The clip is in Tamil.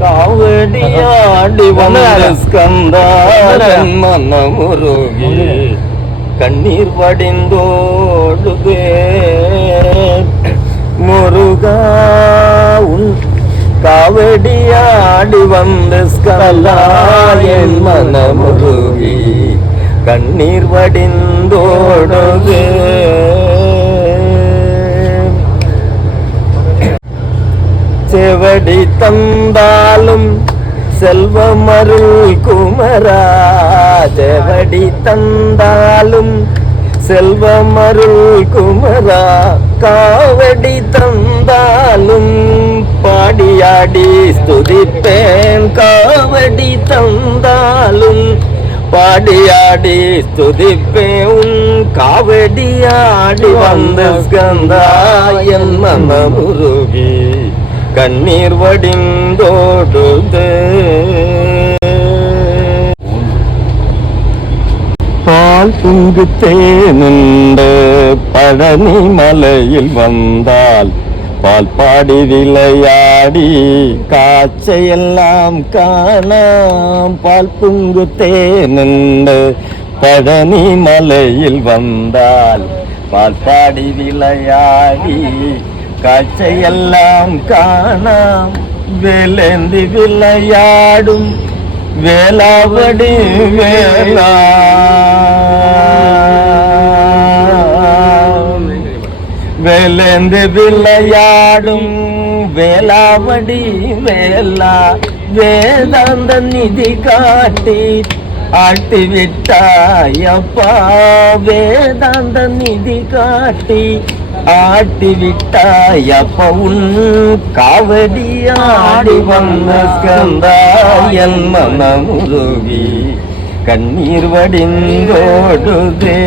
காவடியாடி வந்த ஸ்கந்தாரன் மனமுருகி கண்ணீர் வடிந்தோடுதே முருகா உன் காவடியாடி வந்த ஸ்கந்தாயன் மனமுருகி கண்ணீர் வடிந்தோடுதே செவடி தந்தாலும் செல்வமருள் குமரா செவடி தந்தாலும் செல்வமருள் குமரா காவடி தந்தாலும் பாடியாடி ஸ்துதிப்பேன் காவடி தந்தாலும் பாடியாடி ஸ்துதிப்பேன் உன் காவடியாடி வந்த ஸ்கந்தாயன் மனமுருகி கண்ணீர் வடிந்தோடுதே பால் துங்கு தேனுண்ட பழனி மலையில் வந்தால் பால் பாடி விளையாடி காட்சையெல்லாம் காணாம் பால் புங்கு தேனுண்ட பழனி மலையில் வந்தால் பால் பாடி விளையாடி காட்சையெல்லாம் காணாம் வேலேந்தி விளையாடும் வேளாவடி வேளா வேலேந்தி விளையாடும் வேளாவடி வேளா வேதாந்த நிதி காட்டி ஆட்டி விட்டாயப்பா வேதாந்த நிதி காட்டி ஆட்டி விட்டாயப்ப உன் காவடியாடி வந்த ஸ்கந்தாயன் மனமுருகி கண்ணீர் வடிந்தோடுதே